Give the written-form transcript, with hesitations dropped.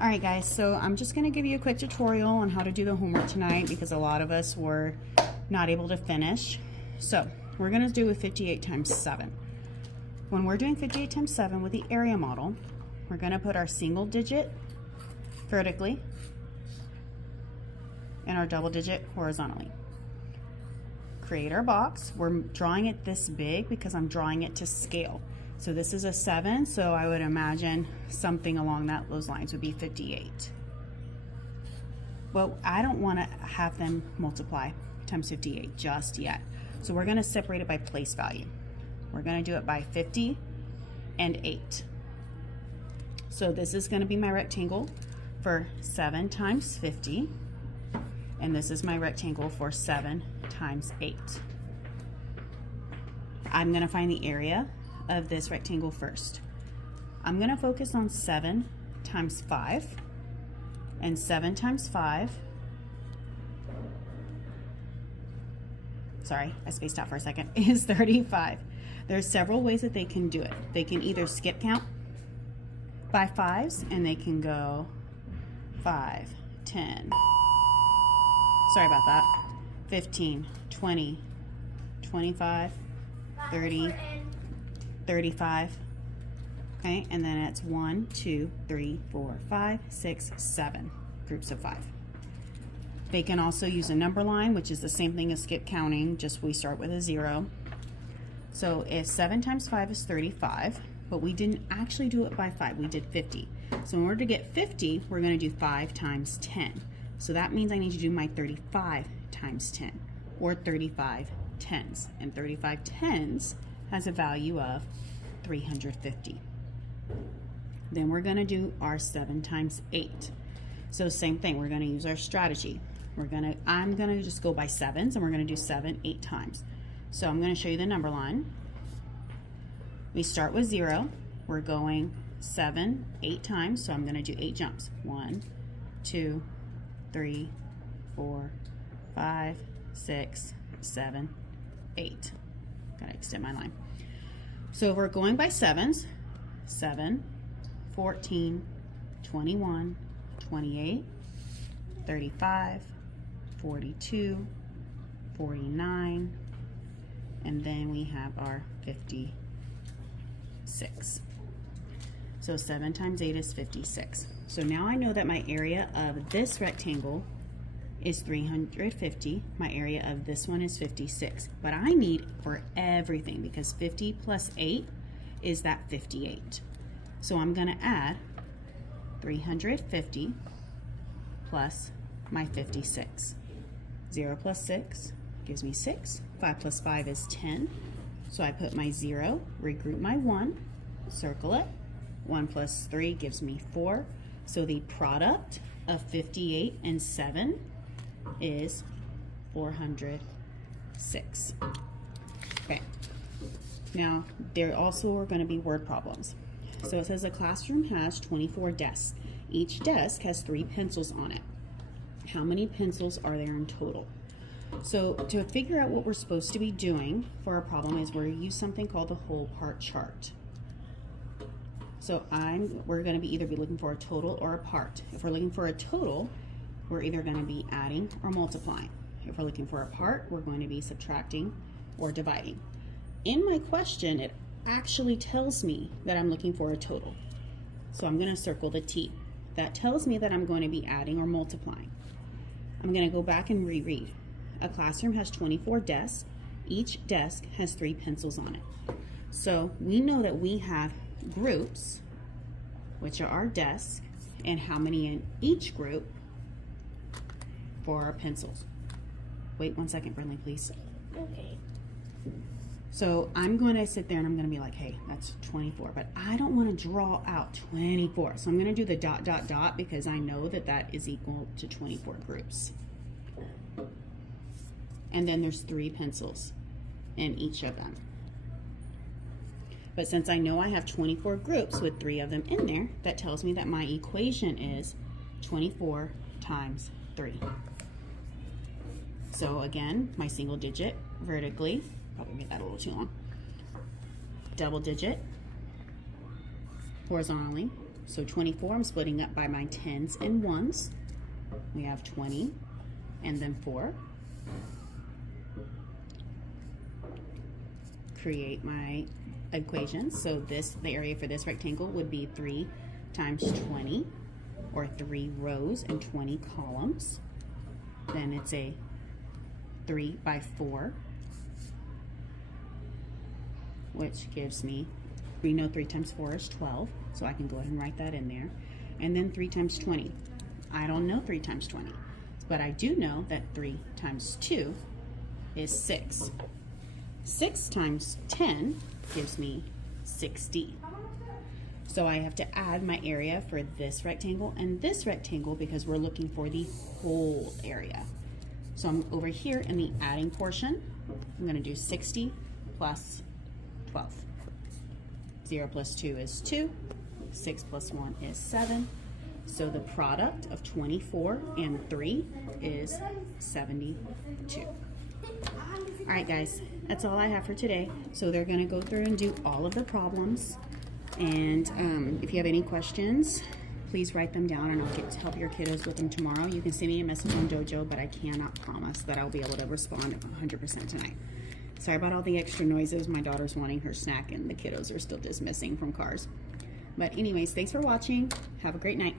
Alright guys, so I'm just going to give you a quick tutorial on how to do the homework tonight because a lot of us were not able to finish. So we're going to do a 58 times 7. When we're doing 58 times 7 with the area model, we're going to put our single digit vertically and our double digit horizontally. Create our box. We're drawing it this big because I'm drawing it to scale. So this is a 7, so I would imagine something along those lines would be 58. Well, I don't want to have them multiply times 58 just yet. So we're going to separate it by place value. We're going to do it by 50 and 8. So this is going to be my rectangle for 7 times 50. And this is my rectangle for 7 times 8. I'm going to find the area of this rectangle first. I'm going to focus on 7 times 5, and 7 times 5, sorry, I spaced out for a second, is 35. There's several ways that they can do it. They can either skip count by 5s, and they can go 5, 10, sorry about that, 15, 20, 25, 30, 35, okay, and then it's 1, 2, 3, 4, 5, 6, 7 groups of 5. They can also use a number line, which is the same thing as skip counting, just we start with a 0. So if 7 times 5 is 35, but we didn't actually do it by 5, we did 50. So in order to get 50, we're going to do 5 times 10. So that means I need to do my 35 times 10, or 35 tens, and 35 tens has a value of 350. Then we're going to do our 7 times 8. So same thing, we're going to use our strategy. I'm going to just go by 7s, and we're going to do 7 8 times. So I'm going to show you the number line. We start with 0. We're going 7 8 times, so I'm going to do 8 jumps. 1, 2, 3, 4, 5, 6, 7, 8. Gotta extend my line. So we're going by 7s. 7, 14, 21, 28, 35, 42, 49, and then we have our 56. So 7 times 8 is 56. So now I know that my area of this rectangle is 350. My area of this one is 56. But I need for everything, because 50 plus 8 is that 58. So I'm going to add 350 plus my 56. 0 plus 6 gives me 6. 5 plus 5 is 10. So I put my 0, regroup my 1, circle it. 1 plus 3 gives me 4. So the product of 58 and 7 is 406. Okay. Now, there also are going to be word problems. So it says a classroom has 24 desks. Each desk has 3 pencils on it. How many pencils are there in total? So to figure out what we're supposed to be doing for our problem is we're going to use something called the whole part chart. So we're going to either be looking for a total or a part. If we're looking for a total, we're either going to be adding or multiplying. If we're looking for a part, we're going to be subtracting or dividing. In my question, it actually tells me that I'm looking for a total. So I'm going to circle the T. That tells me that I'm going to be adding or multiplying. I'm going to go back and reread. A classroom has 24 desks. Each desk has 3 pencils on it. So we know that we have groups, which are our desks, and how many in each group for our pencils. Wait 1 second, Brinley, please. Okay. So I'm going to sit there and I'm going to be like, hey, that's 24, but I don't want to draw out 24. So I'm going to do the dot, dot, dot, because I know that that is equal to 24 groups. And then there's 3 pencils in each of them. But since I know I have 24 groups with 3 of them in there, that tells me that my equation is 24 times 3. So again, my single digit vertically, probably made that a little too long, double digit horizontally, So 24, I'm splitting up by my 10s and 1s. We have 20 and then 4. Create my equation. So the area for this rectangle would be 3 times 20, or 3 rows and 20 columns. Then it's a 3 by 4, which gives me, we know 3 times 4 is 12, so I can go ahead and write that in there. And then 3 times 20. I don't know 3 times 20, but I do know that 3 times 2 is 6. 6 times 10 gives me 60. So I have to add my area for this rectangle and this rectangle because we're looking for the whole area. So I'm over here in the adding portion. I'm going to do 60 plus 12. 0 plus 2 is 2. 6 plus 1 is 7. So the product of 24 and 3 is 72. All right, guys, that's all I have for today. So they're going to go through and do all of the problems. And if you have any questions, please write them down and I'll get to help your kiddos with them tomorrow. You can send me a message on Dojo, but I cannot promise that I'll be able to respond 100% tonight. Sorry about all the extra noises. My daughter's wanting her snack and the kiddos are still dismissing from cars. But anyways, thanks for watching. Have a great night.